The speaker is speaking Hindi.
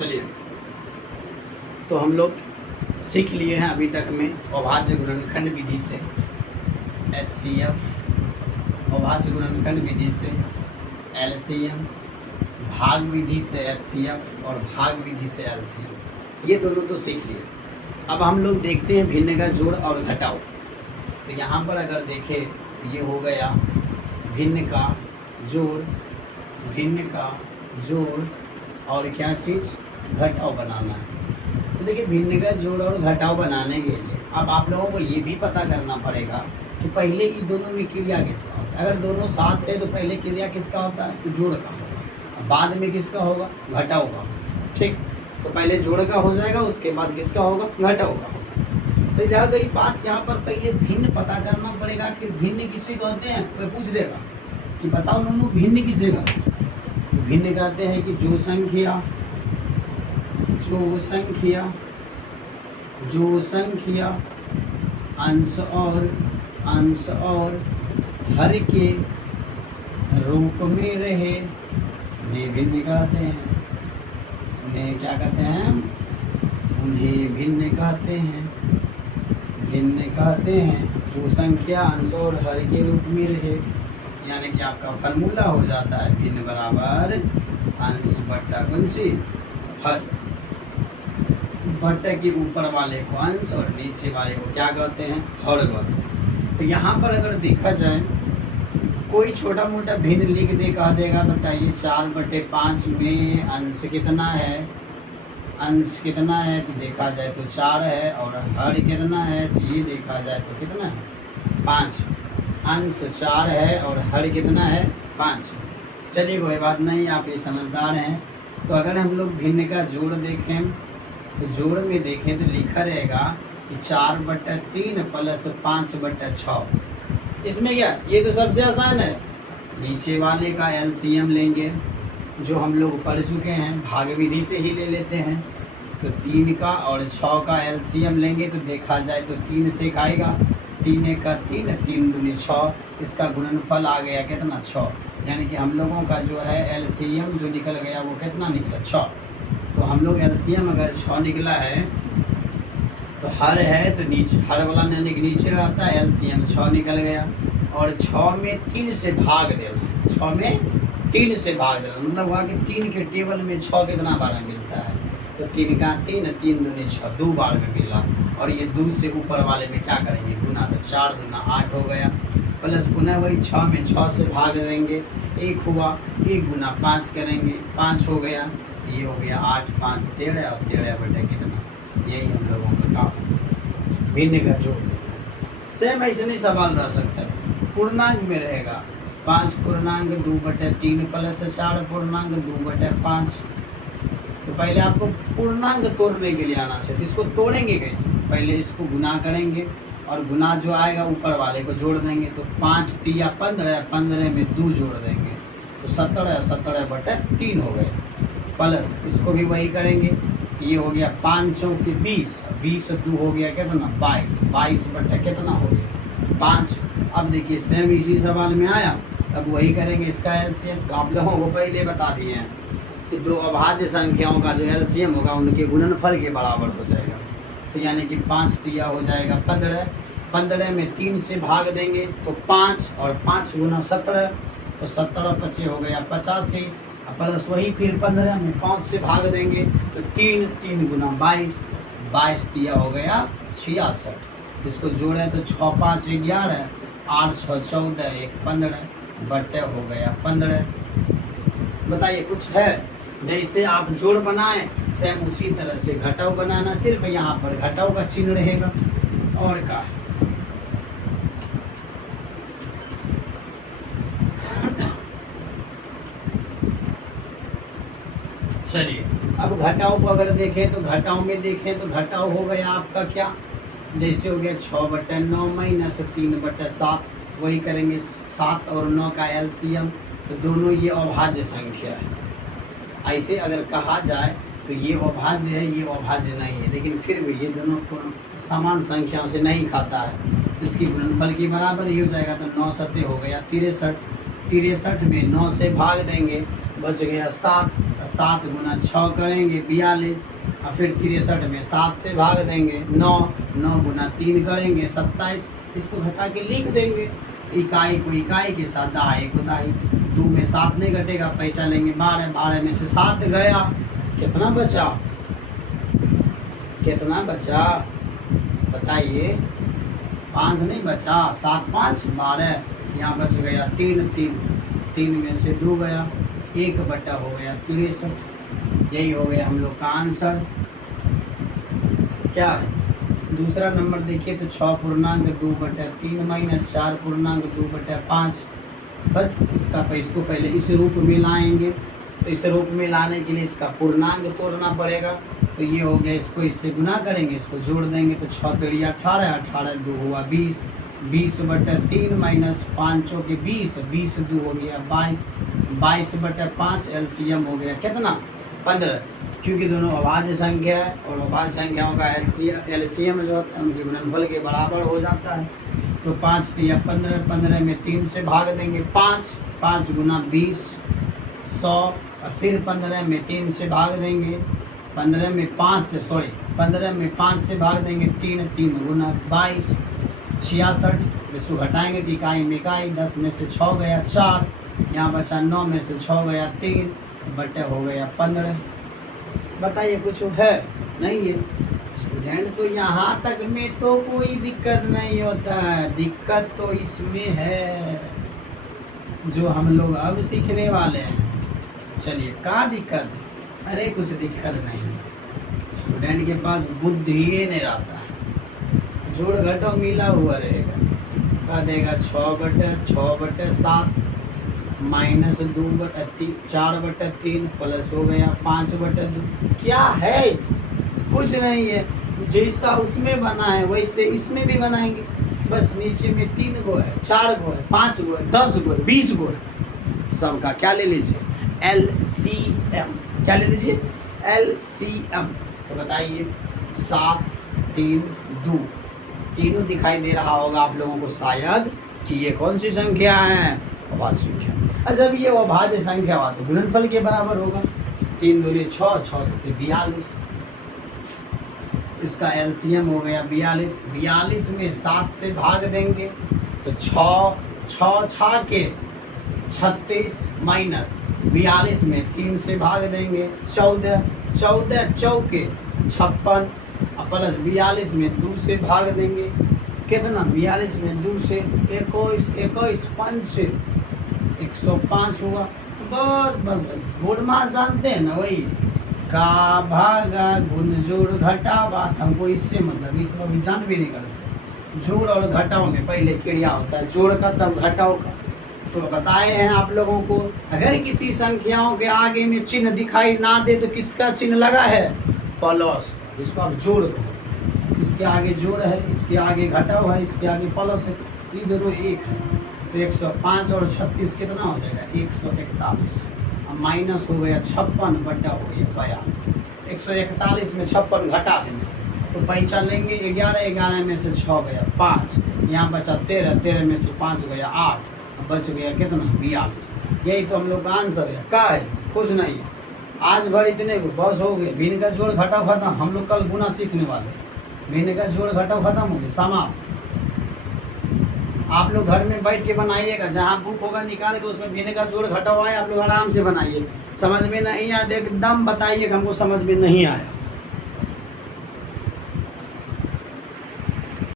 चलिए, तो हम लोग सीख लिए हैं अभी तक में अभाज्य गुणनखंड विधि से HCF, अभाज्य गुणनखंड विधि से LCM, भाग विधि से HCF और भाग विधि से LCM। ये दोनों तो सीख लिए। अब हम लोग देखते हैं भिन्न का जोड़ और घटाव। तो यहाँ पर अगर देखें तो ये हो गया भिन्न का जोड़, भिन्न का जोड़ और क्या चीज़, घटाव बनाना है। तो देखिए भिन्न का जोड़ और घटाव बनाने के लिए अब आप लोगों को ये भी पता करना पड़ेगा कि पहले इन दोनों में क्रिया किसका होता है। अगर दोनों साथ है तो पहले क्रिया किसका होता है, तो जोड़ का होगा, बाद में किसका होगा, घटाव का। ठीक, तो पहले जोड़ का हो जाएगा, उसके बाद किसका होगा, घटाव का होगा। तो रह गई बात यहाँ पर पहले भिन्न पता करना पड़ेगा कि भिन्न किसे कहते हैं। कोई पूछ देगा कि बताओ नूनू भिन्न किसे कहते हैं। तो भिन्न कहते हैं कि जो संख्या अंश और हर के रूप में रहे उन्हें भिन्न कहते हैं। उन्हें क्या कहते हैं, उन्हें भिन्न कहते हैं। भिन्न कहते हैं जो संख्या अंश और हर के रूप में रहे, यानी कि आपका फार्मूला हो जाता है भिन्न बराबर अंश बट्टा गुणसी हर। बट्टे के ऊपर वाले को अंश और नीचे वाले को क्या कहते हैं, हर कहते हैं। तो यहाँ पर अगर देखा जाए कोई छोटा मोटा भिन्न लिख दे, कह देगा बताइए 4/5 में अंश कितना है, अंश कितना है, तो देखा जाए तो 4 है, और हर कितना है, तो ये देखा जाए तो कितना है, 5। अंश 4 है और हर कितना है, 5। चलिए कोई बात नहीं, आप ये समझदार हैं। तो अगर हम लोग भिन्न का जोड़ देखें तो जोड़ में देखें तो लिखा रहेगा कि 4/3 प्लस 5/6। इसमें क्या, ये तो सबसे आसान है। नीचे वाले का LCM लेंगे जो हम लोग पढ़ चुके हैं, भाग विधि से ही ले लेते हैं। तो 3 का और 6 का LCM लेंगे तो देखा जाए तो 3 से खाएगा, 3 1 का 3, 3 दूनी 6, इसका गुणनफल आ गया कितना, 6। यानी कि हम लोगों का जो है LCM जो निकल गया वो कितना निकला, 6। तो हम लोग LCM अगर 6 निकला है तो हर है तो नीचे हर वाला नीचे रहता है, LCM 6 निकल गया। और 6 में 3 से भाग देना, 6 में 3 से भाग देना मतलब हुआ कि 3 के टेबल में 6 कितना बार में मिलता है, तो 3 का 3, 3 दूनी 6, 2 बार में मिला। और ये 2 से ऊपर वाले में क्या करेंगे, गुना, तो 4 दूना 8 हो गया। प्लस पुनः वही 6 में 6 से भाग देंगे, 1 हुआ, 1 गुना 5 करेंगे, 5 हो गया। ये हो गया 8, 5 13, और 13 बटे कितना, यही हम लोगों का काम भिन्न का जोड़। सेम ऐसे नहीं सवाल रह सकता है, पूर्णांक में रहेगा 5 पूर्णांक 2/3 प्लस 4 पूर्णांक 2/5। तो पहले आपको पूर्णांक तोड़ने के लिए आना चाहिए। इसको तोड़ेंगे कैसे, पहले इसको गुना करेंगे और गुना जो आएगा ऊपर वाले को जोड़ देंगे। तो 5 3 15, 15 में 2 जोड़ देंगे तो 17, 17/3 हो गए। प्लस इसको भी वही करेंगे, ये हो गया 5 चौके 20, 20 2 हो गया कितना, 22, 22 बटे कितना हो गया, 5। अब देखिए सेम इसी सवाल में आया, अब वही करेंगे इसका LCM। तो आप लोगों को पहले बता दिए हैं कि 2 अभाज्य संख्याओं का जो LCM होगा उनके गुणनफल के बराबर हो जाएगा। तो यानी कि 5 दिया हो जाएगा 15, 15 में 3 से भाग देंगे तो 5, और 5 गुना 17, तो 17 25 हो गया 85। प्लस वही फिर 15 में 5 से भाग देंगे तो 3, 3 गुना 22, 22 दिया हो गया 66। इसको जोड़े तो 6 5 11, 8 6 14, 1 15 बट्टे हो गया 15। बताइए कुछ है, जैसे आप जोड़ बनाएं सेम उसी तरह से घटाव बनाना, सिर्फ यहाँ पर घटाव का चिन्ह रहेगा और का। चलिए अब घटाव को अगर देखें तो घटाव में देखें तो घटाव हो गया आपका क्या, जैसे हो गया 6/9 माइनस 3/7, वही करेंगे 7 और 9 का LCM। तो दोनों ये अभाज्य संख्या है। ऐसे अगर कहा जाए तो ये अभाज्य है, ये अभाज्य नहीं है, लेकिन फिर भी ये दोनों समान संख्याओं से नहीं खाता है, इसकी गुणनफल के बराबर ही हो जाएगा। तो 9 7 हो गया 63, 63 में 9 से भाग देंगे बच गया 7, 7 गुना 6 करेंगे 42, और फिर 63 में 7 से भाग देंगे 9, 9 गुना 3 करेंगे 27, इसको घटा के लिख देंगे। इकाई को इकाई के साथ दहाई को दहाई, 2 में 7 नहीं घटेगा, पहचानेंगे 12, 12 में से 7 गया, कितना बचा, कितना बचा बताइए, 5 नहीं बचा, 7 5 12, यहाँ बच गया 3, 3 में से 2 गया, 1 बटा हो गया 63। यही हो गया हम लोग का आंसर। क्या है दूसरा नंबर देखिए तो 6.2/3 माइनस 4.2/5। बस इसको पहले इस रूप में लाएंगे, तो इस रूप में लाने के लिए इसका पूर्णांक तोड़ना पड़ेगा। तो ये हो गया, इसको इससे गुना करेंगे, इसको जोड़ देंगे तो 6 3 18, 18 2 हुआ 20, 20/3 माइनस 5 चौके 20, 20 2 हो गया 22, 22/5 एलसीएम हो गया कितना 15। क्योंकि दोनों अभाज्य संख्या है और अभाज्य संख्याओं का एलसीएम जो होता है उनके गुणनफल के बराबर हो जाता है। तो 5 3 15, 15 में 3 से भाग देंगे 5, 5 गुना 20 100, और फिर 15 में 3 से भाग देंगे, 15 में 5 से 5 से भाग देंगे 3, 3 गुना 22 66। इसको घटाएंगे तो इकाई में इकाई, 10 में से 6 गया 4, यहाँ बचा 9 में से 6 गया 3, बटे हो गया 15। बताइए कुछ है नहीं है स्टूडेंट। तो यहाँ तक में तो कोई दिक्कत नहीं होता है, दिक्कत तो इसमें है जो हम लोग अब सीखने वाले हैं। चलिए क्या दिक्कत है, अरे कुछ दिक्कत नहीं है, स्टूडेंट के पास बुद्धि ही नहीं रहता है, जोड़ घटाव मिला हुआ रहेगा। क्या देगा 6/7 माइनस 4/3 प्लस हो गया 5/2। क्या है इसमें, कुछ नहीं है, जैसा उसमें बना है वैसे इसमें भी बनाएंगे। बस नीचे में 3 गो है, 4 गो है, 5 गो है, 10 गो है, 20 गो है, सबका क्या ले लीजिए LCM। क्या ले लीजिए LCM। तो बताइए 7 3 2, तीनों दिखाई दे रहा होगा आप लोगों को शायद कि ये कौन सी संख्या है, अभाज्य संख्या। जब ये अभाज्य संख्या हुआ तो गुणनफल के बराबर होगा, 3 दूनी 6, 6 7 42, इसका एलसीएम हो गया 42, 42 में 7 से भाग देंगे तो 6 6 के 36 माइनस 42 में 3 से भाग देंगे 14, 14 चौके 56, प्लस 42 में 2 से भाग देंगे कितना, 42 में 2 से 21, 21 5 से 105 हुआ। बस बस बस बोर्ड मास जानते हैं ना, वही का भागा गुण जोड़ घटा, बात हमको इससे मतलब इस बार जान भी नहीं करते। जोड़ और घटाओ में पहले क्रिया होता है जोड़ का तब घटाओ का। तो बताए हैं आप लोगों को, अगर किसी संख्याओं के आगे में चिन्ह दिखाई ना दे तो किसका चिन्ह लगा है, प्लस, जिसको आप जोड़ कहो। इसके आगे जोड़ है, इसके आगे घटाओ है, इसके आगे प्लस है, ये दोनों एक है। तो 105 और 36 कितना हो जाएगा 141, माइनस हो गया 56 बटा हो गया 42। 141 में 56 घटा देंगे तो पैसा लेंगे 11, 11 में से 6 गया 5, यहाँ बचा 13, 13 में से 5 गया 8, बच गया कितना 42। यही तो हम लोग का आंसर है। क्या है, कुछ नहीं है। आज भर इतने को बस हो गए, भिन्न का जोड़ घटाव खत्म। हम लोग कल गुना सीखने वाले, भिन्न का जोड़ घटाव खत्म हो गया, समाप्त। आप लोग घर में बैठ के बनाइएगा, जहाँ बुक होगा निकाल के उसमें भिन्न का जोड़ घटाव आए, आप लोग आराम से बनाइए। समझ में नहीं आया एकदम बताइए हमको समझ में नहीं आया।